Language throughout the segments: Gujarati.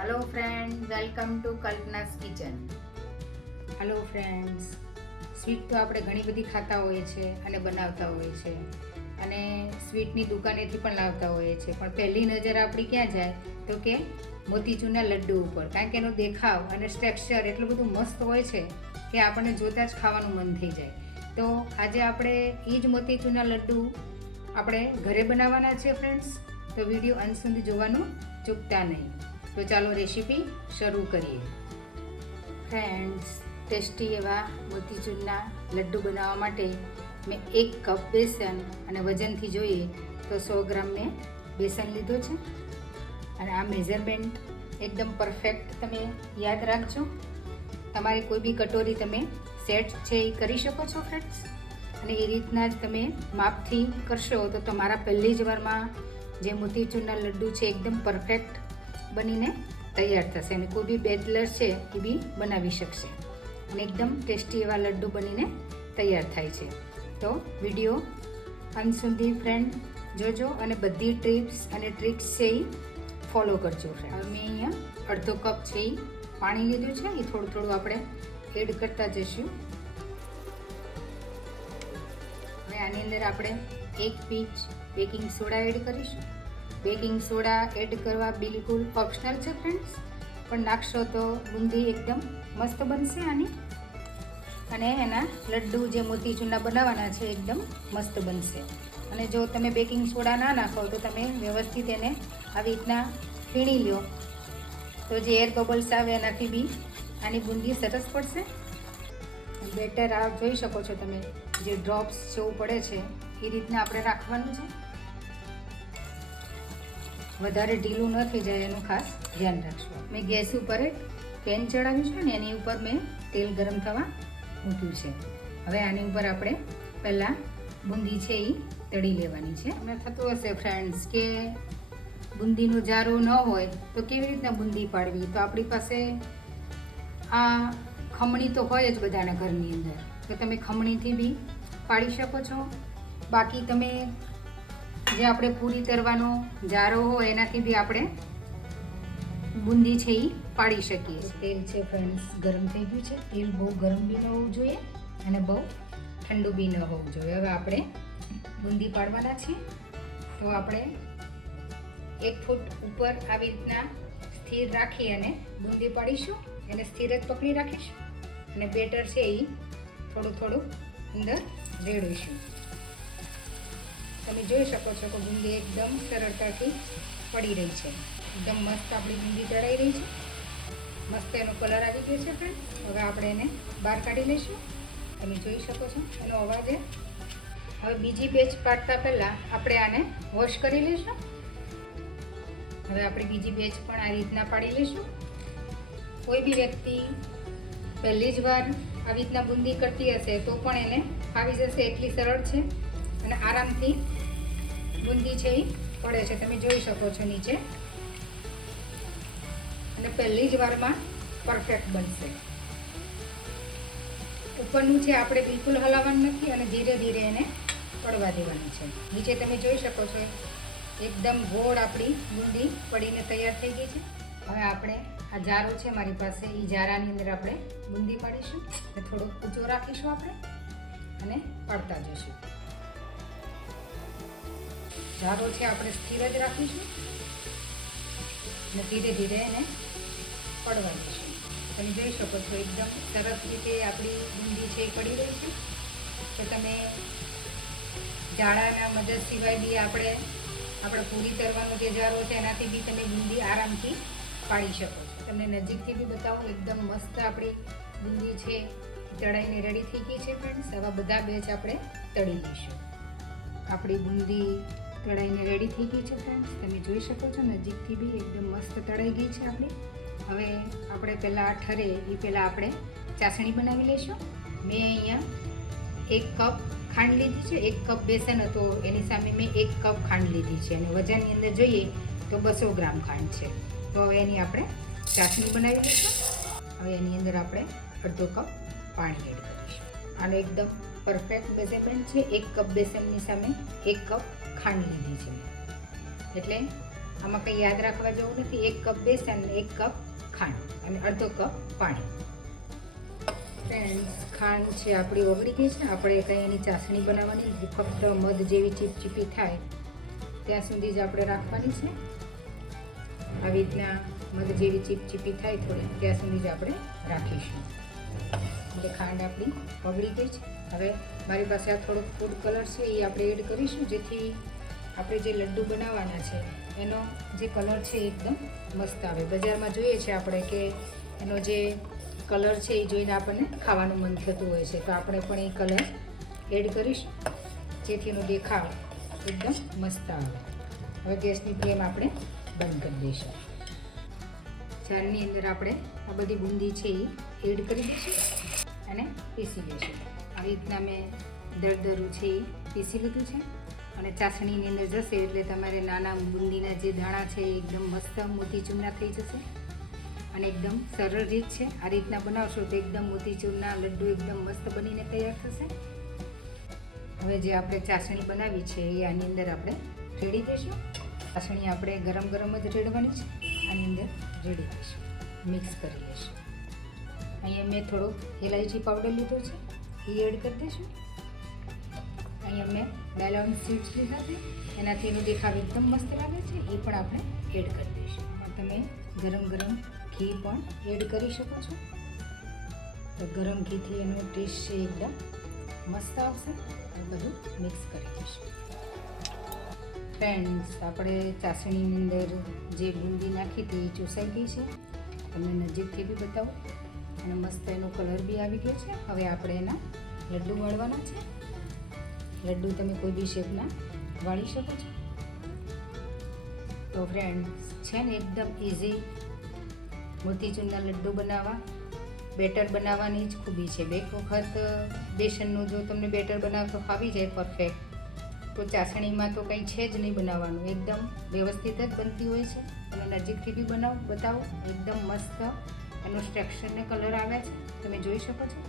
Hello friend welcome to Kalpana's kitchen hello friends sweet તો આપણે ઘણી બધી ખાતા હોઈએ છીએ અને બનાવતા હોઈએ છીએ. અને સ્વીટની દુકાનેથી પણ લાવતા હોઈએ છીએ. પણ પહેલી નજર આપણી ક્યાં જાય? તો કે મોતીચૂરના લડ્ડુ ઉપર. કારણ કે એનો દેખાવ અને સ્ટ્રક્ચર એટલું બધું મસ્ત હોય છે કે આપણને જોતાં જ ખાવાનું મન થઈ જાય. તો આજે આપણે એ જ મોતીચૂરના લડ્ડુ આપણે ઘરે બનાવવાના છે ફ્રેન્ડ્સ તો વીડિયો અંત સુધી જોવાનું ચૂકતા નહીં. તો ચાલો રેસીપી શરૂ કરીએ. ફ્રેન્ડ્સ ટેસ્ટી એવા મોતીચૂરના લડ્ડુ બનાવવા માટે મેં એક કપ બેસન અને વજનથી જોઈએ તો સો ગ્રામ મેં બેસન લીધો છે. અને આ મેઝરમેન્ટ એકદમ પરફેક્ટ તમે યાદ રાખજો. તમારી કોઈ બી કટોરી તમે સેટ છે એ કરી શકો છો ફ્રેન્ડ્સ અને એ રીતના જ તમે માપથી કરશો તો તમારા પહેલી જ વારમાં જે મોતીચૂરના લડ્ડુ છે, એકદમ પરફેક્ટ બનીને તૈયાર થશે અને કોઈ બી બેચલર છે એ બી બનાવી શકશે. અને એકદમ ટેસ્ટી એવા લડ્ડુ બનીને તૈયાર થાય છે. તો વીડિયો અંત સુધી ફ્રેન્ડ જોજો અને બધી ટ્રીપ્સ અને ટ્રિક્સ છે એ ફોલો કરજો ફ્રેન્ડ હવે મેં અહીંયા અડધો કપ છે એ પાણી લીધું છે. એ થોડું થોડું આપણે એડ કરતા જઈશું. હવે આની અંદર આપણે એક પીચ બેકિંગ સોડા એડ કરીશું. બેકિંગ સોડા એડ કરવા બિલકુલ ઓપ્શનલ છે ફ્રેન્ડ્સ પણ નાખશો તો બુંદી એકદમ મસ્ત બનશે આની. અને એના લડ્ડુ જે મોતીચૂરના બનાવવાના છે એકદમ મસ્ત બનશે. અને જો તમે બેકિંગ સોડા ના નાખો તો તમે વ્યવસ્થિત એને આવી રીતના ફીણી લ્યો. તો જે એર બબલ્સ આવે એનાથી બી આની બુંદી સરસ પડશે. બેટર આ જોઈ શકો છો તમે જે ડ્રોપ્સ જેવું પડે છે, એ રીતના આપણે રાખવાનું છે. વધારે ઢીલું ન થઈ જાય એનું ખાસ ધ્યાન રાખશું. મેં ગેસ ઉપર એક પેન ચડાવ્યું છે ને એની ઉપર મેં તેલ ગરમ થવા મૂક્યું છે. હવે આની ઉપર આપણે પહેલાં બુંદી છે એ તળી લેવાની છે. અને થતું હશે ફ્રેન્ડ્સ કે બુંદીનો જારો ન હોય તો કેવી રીતના બુંદી પાડવી? તો આપણી પાસે આ ખમણી તો હોય જ બધાના ઘરની અંદર. તો તમે ખમણીથી બી પાડી શકો છો. બાકી તમે જે આપણે પૂરી તરવાનો જારો હોય એનાથી બી આપણે બુંદી છે એ પાડી શકીએ તેલ છે ફ્રેન્ડ્સ ગરમ થઈ ગયું છે. તેલ બહુ ગરમ બી ન હોવું જોઈએ અને બહુ ઠંડુ બી ન હોવું જોઈએ. હવે આપણે બુંદી પાડવાના છીએ. તો આપણે એક ફૂટ ઉપર આવી રીતના સ્થિર રાખી અને બુંદી પાડીશું. એને સ્થિર જ પકડી રાખીશું. અને બેટર છે એ થોડું થોડું અંદર રેડીશું તમે જોઈ શકો છો કે બુંદી એકદમ સરળતાથી પડી રહી છે. એકદમ મસ્ત આપણી બુંદી ચડાઈ રહી છે. મસ્ત એનો કલર આવી ગયો છે ફ્રેન્ડ હવે આપણે એને બહાર કાઢી લઈશું. તમે જોઈ શકો છો એનો અવાજ એ હવે બીજી બેચ પાડતા પહેલાં આપણે આને વોશ કરી લઈશું. હવે આપણે બીજી બેચ પણ આ રીતના પાડી લઈશું. કોઈ બી વ્યક્તિ પહેલી જ વાર આવી રીતના બુંદી કરતી હશે તો પણ એને આવી જશે એટલી સરળ છે. અને આરામથી બુંદી છે એ પડે છે. તમે જોઈ શકો છો નીચે. અને પહેલી જ વારમાં પરફેક્ટ બનશે. ઉપરનું છે આપણે બિલકુલ હલાવવાનું નથી અને ધીરે ધીરે એને પડવા દેવાનું છે. નીચે તમે જોઈ શકો છો, એકદમ ગોળ આપણી બુંદી પડીને તૈયાર થઈ ગઈ છે. હવે આપણે આ જારો છે મારી પાસે એ જારાની અંદર આપણે બુંદી પાડીશું. અને થોડોક ઊંચો રાખીશું આપણે અને પાડતા જઈશું. જારો છે આપણે સ્થિર જ રાખીશું અને ધીરે ધીરે એને પડવા દઈશું તમે જોઈ શકો છો એકદમ સરસ રીતે આપણી બુંદી છે એ પડી રહી છે. તો તમે જાડાના મદદ સિવાય બી આપણે આપણે પૂરી કરવાનો જે જારો છે એનાથી બી તમે બુંદી આરામથી પાડી શકો છો. તમને નજીકથી બી બતાવું, એકદમ મસ્ત આપણી બુંદી છે. તળાઈને રેડી થઈ ગઈ છે ફ્રેન્ડ્સ આવા બધા બેચ આપણે તળી લઈશું. આપણી બુંદી તળાઈને રેડી થઈ ગઈ છે ફ્રેન્ડ્સ તમે જોઈ શકો છો, નજીકથી બી એકદમ મસ્ત તળાઈ ગઈ છે આપણી. હવે આપણે પહેલાં ઠરે, એ પહેલાં આપણે ચાસણી બનાવી લઈશું. મેં અહીંયા એક કપ ખાંડ લીધી છે, એક કપ બેસન હતો, એની સામે મેં એક કપ ખાંડ લીધી છે. અને વજનની અંદર જોઈએ તો બસો ગ્રામ ખાંડ છે. તો હવે એની આપણે ચાસણી બનાવી લઈશું. હવે એની અંદર આપણે અડધો કપ પાણી એડ કરીશું. આનો એકદમ પરફેક્ટ મેઝરમેન્ટ છે. એક કપ બેસનની સામે એક કપ ખાંડ લીધી છે એટલે આમાં કંઈ યાદ રાખવા જેવું નથી. એક કપ બેસન, એક કપ ખાંડ અને અડધો કપ પાણી. ફ્રેન્ડ્સ ખાંડ છે આપણી ઓગળી ગઈ છે. આપણે કંઈ એની ચાસણી બનાવવાની નથી. ફક્ત મધ જેવી ચીપચીપી થાય ત્યાં સુધી જ આપણે રાખવાની છે. આવી રીતના મધ જેવી ચીપચીપી થાય થોડી ત્યાં સુધી જ આપણે રાખીશું. એટલે ખાંડ આપણી પગળી ગઈ છે. હવે મારી પાસે આ થોડોક ફૂડ કલર છે, એ આપણે એડ કરીશું, જેથી આપણે જે લડ્ડુ બનાવવાના છે, એનો જે કલર છે એકદમ મસ્ત આવે. બજારમાં જોઈએ છે આપણે કે એનો જે કલર છે એ જોઈને આપણને ખાવાનું મન થતું હોય છે. તો આપણે પણ એ કલર એડ કરીશું, જેથી એનો દેખાવ એકદમ મસ્ત આવે. હવે ગેસની ફ્લેમ આપણે બંધ કરી દઈશું. જારની અંદર આપણે આ બધી બુંદી છે એ એડ કરી દઈશું. અને પીસી લઈશું. આવી રીતના મેં દરદરું છે એ પીસી લીધું છે અને ચાસણીની અંદર જશે એટલે તમારે નાના બુંદીના જે દાણા છે એ એકદમ મસ્ત મોતીચૂરના થઈ જશે અને એકદમ સરળ રીત છે. આ રીતના બનાવશો તો એકદમ મોતીચૂરના લડ્ડુ એકદમ મસ્ત બનીને તૈયાર થશે. હવે જે આપણે ચાસણી બનાવી છે એ આની અંદર આપણે રેડી દઈશું. ચાસણી આપણે ગરમ ગરમ જ રેડવાની છે. આની અંદર રેડી દઈશું. મિક્સ કરી લઈશું. અહીંયા મેં થોડો ઇલાયચી પાવડર લીધો છે, એ એડ કરી દઈશું. અહીંયા મેં બેલોન સીડ્સ લીધા છે, એનાથી એનો દેખાવ એકદમ મસ્ત લાગે છે, એ પણ આપણે એડ કરી દઈશું. તમે ગરમ ગરમ ઘી પણ એડ કરી શકો છો. તો ગરમ ઘીથી એનો ટેસ્ટ છે એકદમ મસ્ત આવશે. બધું મિક્સ કરી દઈશું. ફ્રેન્ડ્સ આપણે ચાસણીની અંદર જે બુંદી નાખી હતી એ ચોસાઈ ગઈ છે. તમને નજીકથી બી બતાવું. અને મસ્ત એનો કલર બી આવી ગયો છે. હવે આપણે એના લડ્ડુ વાળવાના છે. લડ્ડુ તમે કોઈ બી શેપના વાળી શકો છો. તો ફ્રેન્ડ્સ છે ને એકદમ ઇઝી મોતીચૂરના લડ્ડુ બનાવવા. બેટર બનાવવાની જ ખૂબી છે. બે વખત બેસનનું જો તમને બેટર બનાવતો ફાવી જાય પરફેક્ટ તો ચાસણીમાં તો કંઈ છે જ નહીં બનાવવાનું. એકદમ વ્યવસ્થિત જ બનતી હોય છે. અને નજીકથી બી બનાવો, બતાવો. એકદમ મસ્ત એનો સ્ટ્રક્ચર ને કલર આવે છે, તમે જોઈ શકો છો.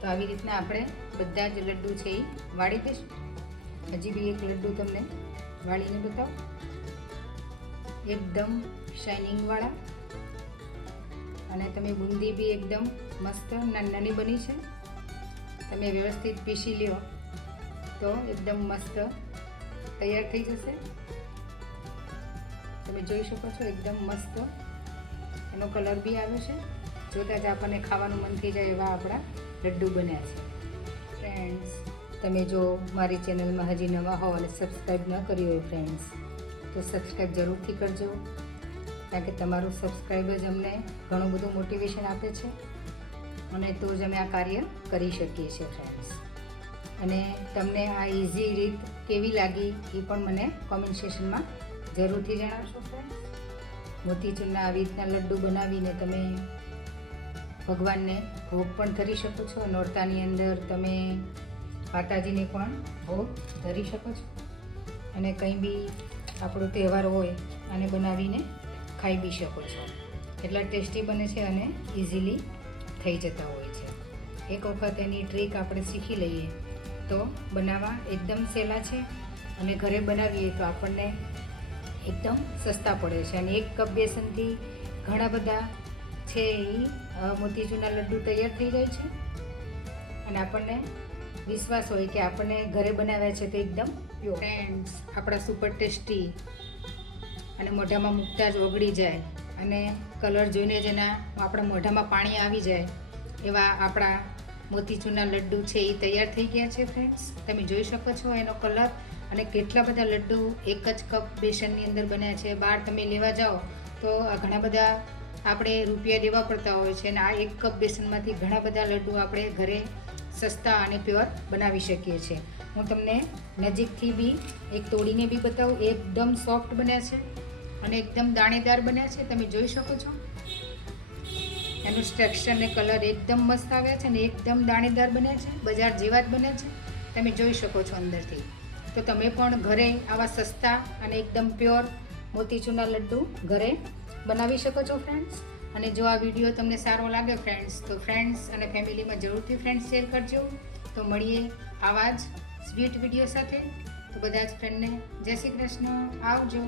તો આવી રીતના આપણે બધા જ લડ્ડુ છે એ વાળી દઈશું. હજી બી એક લડ્ડુ તમને વાળીને બતાવો. એકદમ શાઇનિંગવાળા અને તમે બુંદી બી એકદમ મસ્ત નાની બની છે. તમે વ્યવસ્થિત પીસી લ્યો તો એકદમ મસ્ત તૈયાર થઈ જશે. તમે જોઈ શકો છો એકદમ મસ્ત એનો કલર બી આવ્યો છે. જોતાં જ આપણને ખાવાનું મન થઈ જાય એવા આપણા લડ્ડુ બન્યા છે. ફ્રેન્ડ્સ તમે જો મારી ચેનલમાં હજી નવા હો અને સબસ્ક્રાઈબ ન કરી હોય ફ્રેન્ડ્સ તો સબસ્ક્રાઈબ જરૂરથી કરજો. કારણ કે તમારું સબસ્ક્રાઈબ જ અમને ઘણું બધું મોટિવેશન આપે છે. અને તો જ અમે આ કાર્ય કરી શકીએ છીએ ફ્રેન્ડ્સ અને તમને આ ઇઝી રીત કેવી લાગી એ પણ મને કોમેન્ટ સેશનમાં જરૂરથી જણાવશો. મોતીચૂરના આવી રીતના લડ્ડુ બનાવીને તમે ભગવાનને ભોગ પણ ધરી શકો છો. નોરતાની અંદર તમે માતાજીને પણ ભોગ ધરી શકો છો. અને કંઈ બી આપણો તહેવાર હોય, આને બનાવીને ખાઈ બી શકો છો. એટલા ટેસ્ટી બને છે અને ઇઝીલી થઈ જતા હોય છે. એક વખત એની ટ્રીક આપણે શીખી લઈએ તો બનાવવા એકદમ સહેલા છે. અને ઘરે બનાવીએ તો આપણને એકદમ સસ્તા પડે છે. અને એક કપ બેસનથી ઘણા બધા છે એ મોતીચૂરના લડ્ડુ તૈયાર થઈ જાય છે. અને આપણને વિશ્વાસ હોય કે આપણને ઘરે બનાવ્યા છે તો એકદમ પ્યોર. ફ્રેન્ડ્સ આપણા સુપર ટેસ્ટી અને મોઢામાં મૂકતા જ ઓગળી જાય. અને કલર જોઈને જ એના આપણા મોઢામાં પાણી આવી જાય. એવા આપણા મોતીચૂરના લડ્ડુ છે એ તૈયાર થઈ ગયા છે ફ્રેન્ડ્સ તમે જોઈ શકો છો એનો કલર. અને કેટલા બધા લડ્ડુ એક જ કપ બેસનની અંદર બન્યા છે, બહાર તમે લેવા જાઓ તો ઘણા બધા આપણે રૂપિયા દેવા પડતા હોય છે અને આ એક કપ બેસનમાંથી ઘણા બધા લડ્ડુ આપણે ઘરે સસ્તા અને પ્યોર બનાવી શકીએ છીએ. હું તમને નજીકથી બી એક તોડીને બી બતાવું એકદમ સોફ્ટ બન્યા છે અને એકદમ દાણેદાર બન્યા છે, તમે જોઈ શકો છો. એનું સ્ટ્રક્ચર ને કલર એકદમ મસ્ત આવ્યા છે ને એકદમ દાણેદાર બન્યા છે, બજાર જેવા જ બન્યા છે, તમે જોઈ શકો છો અંદરથી. તો તમે પણ ઘરે આવા સસ્તા અને એકદમ પ્યોર મોતીચૂરના લડ્ડુ ઘરે બનાવી શકો છો ફ્રેન્ડ્સ અને જો આ વીડિયો તમને સારો લાગે ફ્રેન્ડ્સ તો ફ્રેન્ડ્સ અને ફેમિલીમાં જરૂરથી ફ્રેન્ડ્સ શેર કરજો. તો મળીએ આવા જ સ્વીટ વીડિયો સાથે. તો બધા જ ફ્રેન્ડને જય શ્રી કૃષ્ણ. આવજો.